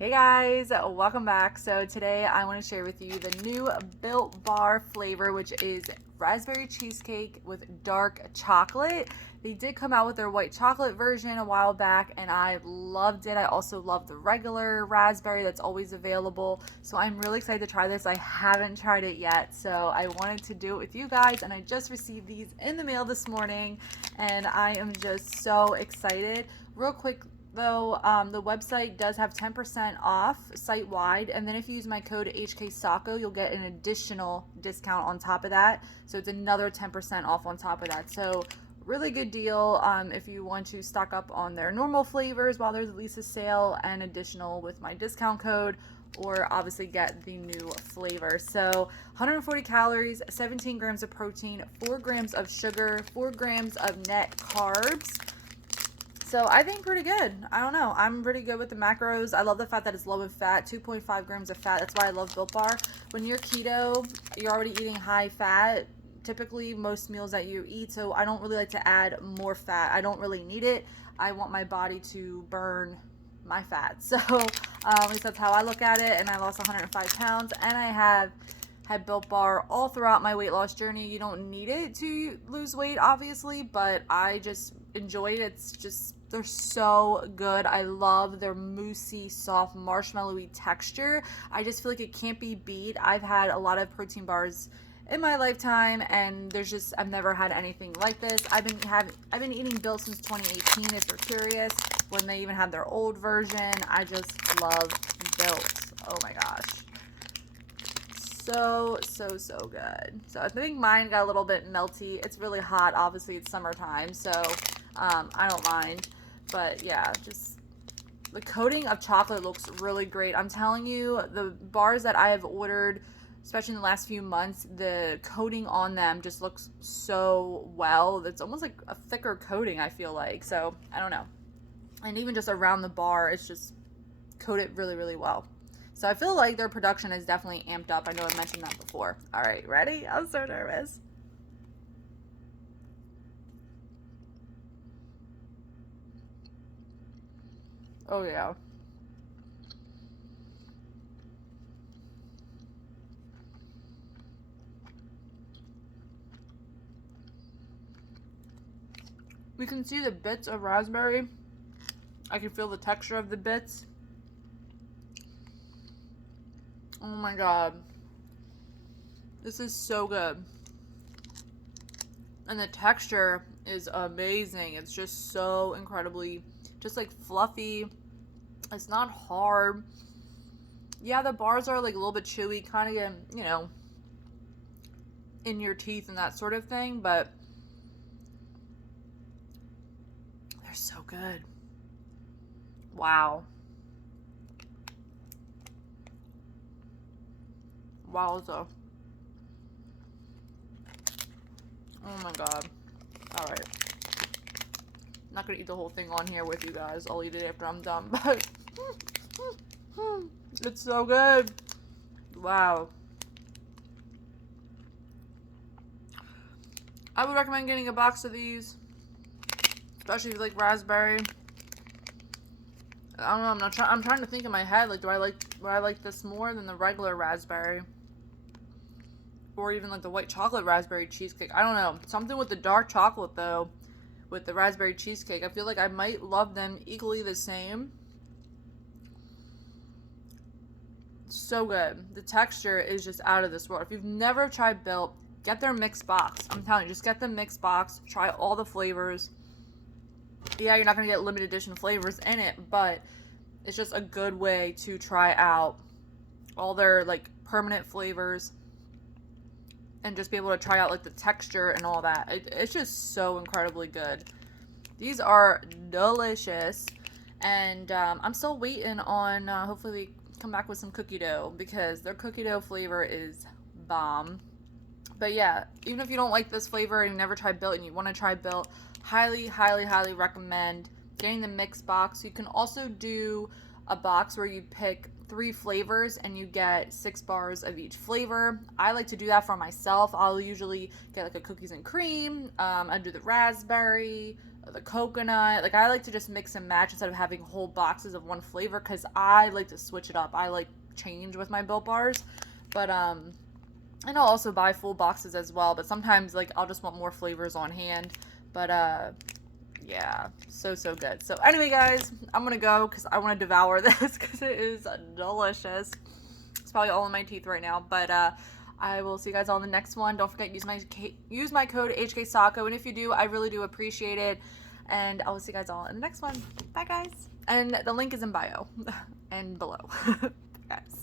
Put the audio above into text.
Hey guys, welcome back. So today I want to share with you the new Built Bar flavor, which is raspberry cheesecake with dark chocolate. They did come out with their white chocolate version a while back and I loved it. I also love the regular raspberry that's always available. So I'm really excited to try this. I haven't tried it yet, so I wanted to do it with you guys, and I just received these in the mail this morning and I am just so excited. Real quick though, the website does have 10% off site wide, and then if you use my code HKSACO, you'll get an additional discount on top of that. So it's another 10% off on top of that. So really good deal if you want to stock up on their normal flavors while there's at least a sale, and additional with my discount code, or obviously get the new flavor. So 140 calories, 17 grams of protein, 4 grams of sugar, 4 grams of net carbs. So I think pretty good. I don't know. I'm pretty good with the macros. I love the fact that it's low in fat, 2.5 grams of fat. That's why I love Built Bar. When you're keto, you're already eating high fat, typically most meals that you eat. So I don't really like to add more fat. I don't really need it. I want my body to burn my fat. So at least that's how I look at it. And I lost 105 pounds. And I have had Built Bar all throughout my weight loss journey. You don't need it to lose weight, obviously, but I just enjoy it. It's just, they're so good. I love their moussey, soft, marshmallowy texture. I just feel like it can't be beat. I've had a lot of protein bars in my lifetime, and I've never had anything like this. I've been eating Built since 2018, if you're curious, when they even had their old version. I just love Built. Oh my gosh. So good. So I think mine got a little bit melty. It's really hot. Obviously, it's summertime, so I don't mind. But yeah, just the coating of chocolate looks really great. I'm telling you, the bars that I have ordered, especially in the last few months, the coating on them just looks so well. It's almost like a thicker coating, I feel like. So I don't know. And even just around the bar, it's just coated really, really well. So I feel like their production is definitely amped up. I know I mentioned that before. All right, ready? I'm so nervous. Oh yeah. We can see the bits of raspberry. I can feel the texture of the bits. Oh my god. This is so good. And the texture is amazing. It's just so incredibly, just like fluffy. It's not hard. Yeah, the bars are like a little bit chewy, kind of get, in your teeth and that sort of thing, but they're so good. Wow. Wowza. Oh my god. Alright. I'm not gonna eat the whole thing on here with you guys. I'll eat it after I'm done, but it's so good. Wow. I would recommend getting a box of these, especially if you like raspberry. I don't know. I'm trying to think in my head. Like, do I like this more than the regular raspberry, or even like the white chocolate raspberry cheesecake? I don't know. Something with the dark chocolate though, with the raspberry cheesecake. I feel like I might love them equally the same. So good. The texture is just out of this world. If you've never tried Built, get their mixed box. I'm telling you, just get the mixed box. Try all the flavors. Yeah, you're not going to get limited edition flavors in it, but it's just a good way to try out all their like permanent flavors and just be able to try out like the texture and all that. It's just so incredibly good. These are delicious, and I'm still waiting on hopefully we come back with some cookie dough, because their cookie dough flavor is bomb. But yeah, even if you don't like this flavor and you never tried Built and you want to try Built, highly recommend getting the mix box. You can also do a box where you pick 3 flavors and you get 6 bars of each flavor. I like to do that for myself. I'll usually get like a cookies and cream. I do the raspberry, the coconut. Like I like to just mix and match instead of having whole boxes of one flavor because I like to switch it up. I like change with my Built Bars, but and I'll also buy full boxes as well. But sometimes like I'll just want more flavors on hand. But yeah, so good. So anyway, guys, I'm gonna go because I want to devour this because it is delicious. It's probably all in my teeth right now, but I will see you guys all in the next one. Don't forget, use my code HKSACO, and if you do, I really do appreciate it. And I will see you guys all in the next one. Bye, guys. And the link is in bio and below. Guys.